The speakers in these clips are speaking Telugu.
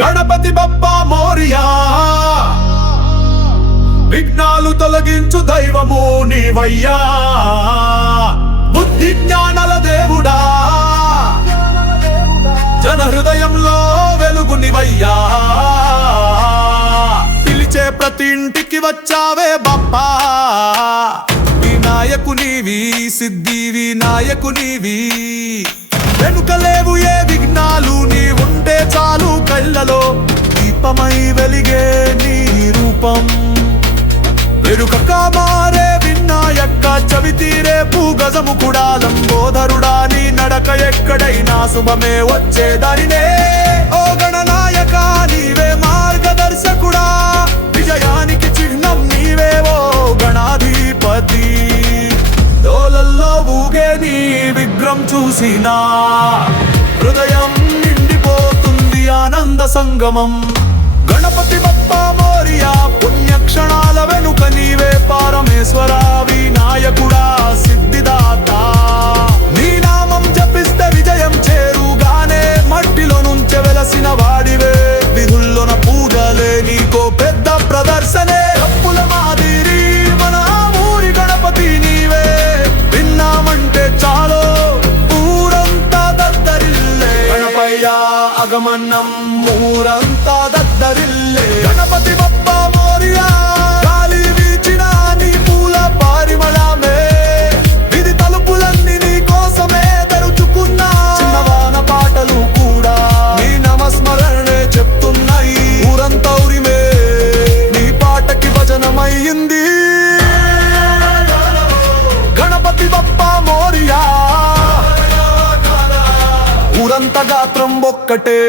గణపతి బప్పా మోరియా, విఘ్నాలు తొలగించు దైవము నీవయ్యా. బుద్ధి జ్ఞానాల దేవుడా, జన హృదయంలో వెలుగు నీవయ్యా. పిలిచే ప్రతి ఇంటికి వచ్చావే బప్పా, వినాయకునివి సిద్ధి వినాయకునివి. వెనుకలేవు ఏ విఘ్నాలు, నీ ఉంటే చాలు కళ్ళలో దీపమై వెలిగే నీ రూపం. వెనుక మారే వినాయక, చవితీరే పూగజము కూడా లంబోదరుడా. నీ నడక ఎక్కడైనా శుభమే వచ్చేదారినే. ఓ గణనాయక నీవే మార్గదర్శకుడా, విజయానికి చిహ్నం నీవే ఓ గణాధిపతి. దోలల్లో ఊగే నీ విగ్రహం చూసినా హృదయం నిండిపోతుంది ఆనంద సంగమం. గణపతి బప్పా మోరియా, పుణ్యక్షణాల వెనుక నీవే పరమేశ్వర వినాయకుడా సిద్ధిదాత. నీ నామం జపిస్తే విజయం చేరుగానే, మట్టిలో నుంచే వెలసిన వాడివే. విధుల్లోన పూజలే నీకో పెద్ద ప్రదర్శనే. తప్పుల మాదిరి మన ఊరి గణపతి నీవే, విన్నామంటే చాలో ఊరంతా దద్దరిల్లే. గణపయ్యా ఆగమనం ఊరంతా దద్దరిల్లే. గణపతి బప్పా మోరియా, గాలి వీచిన నీ పూల పరిమళమే. విధి తలుపులన్నీ నీ కోసమే తెరుచుకున్నా, చిన్నవాన పాటలు కూడా నీ నమస్మరణే చెప్తున్నాయి. ఊరంతా ఉరిమే నీ పాటకి భజనమయ్యింది. గణపతి బప్పా మోరియా, ఊరంతా గాత్రం ఒక్కటే.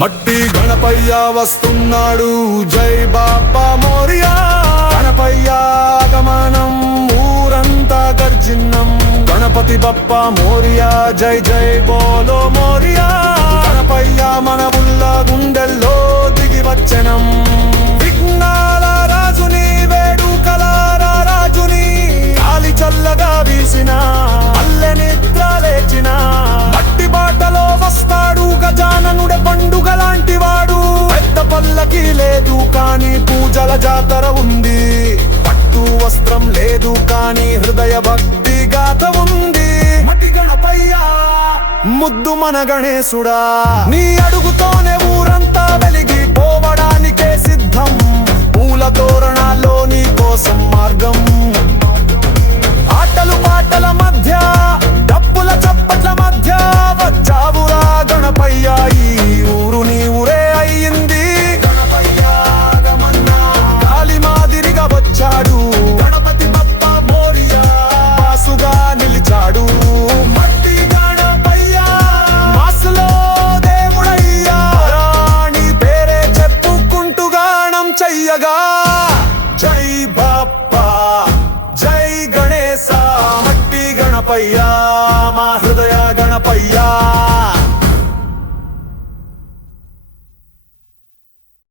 మట్టి గణపయ్య వస్తున్నాడు, జై బాప్పా మోరియా. గణపయ్య ఆగమనం ఊరంతా గర్జిన్నం. గణపతి బప్పా మోరియా, జై జై బోలో మోరియా. గణపయ్య మన ఉల్ల గుండెల్లో దిగి వచ్చనం. విఘ్నాల రాజుని, వేడుకల రాజుని, గాలి చల్లగా వీసిన అల్లె నిద్ర లేచిన. మట్టి బాటలో వస్తాడు గజాననుడే, పండుగ లాంటి వాడు. పెద్ద పల్లకి లేదు కానీ పూజల జాతర ఉంది. పట్టు వస్త్రం లేదు కానీ హృదయ భక్తి గాథ ఉంది. మట్టి గణపయ్యా, ముద్దు మన గణేశుడా, నీ అడుగుతోనే ఊరంతా వెలిగి పోవడానికే సిద్ధం. పూల తోరణాల్లో నీ కోసం మార్గం. ఆటలు పాటల మధ్య, డప్పుల చప్పట్ల మధ్య వచ్చావురా గణపయ్యా. ఈ ఊరు నీ ఊరే అయ్యింది. గణపయ్యా ఆగమన్నా గాలి మాదిరిగా వచ్చాడు. గణపతి బప్పా మోరియా వాసుగా నిలిచాడు. మట్టి గణపయ్యా మాసులో దేవుడయ్యా, నీ పేరే చెప్పుకుంటూ గానం చెయ్యగా. జై బాప్పా, జై గణేశ, మట్టి గణపయ్యా, మా హృదయ గణపయ్యా.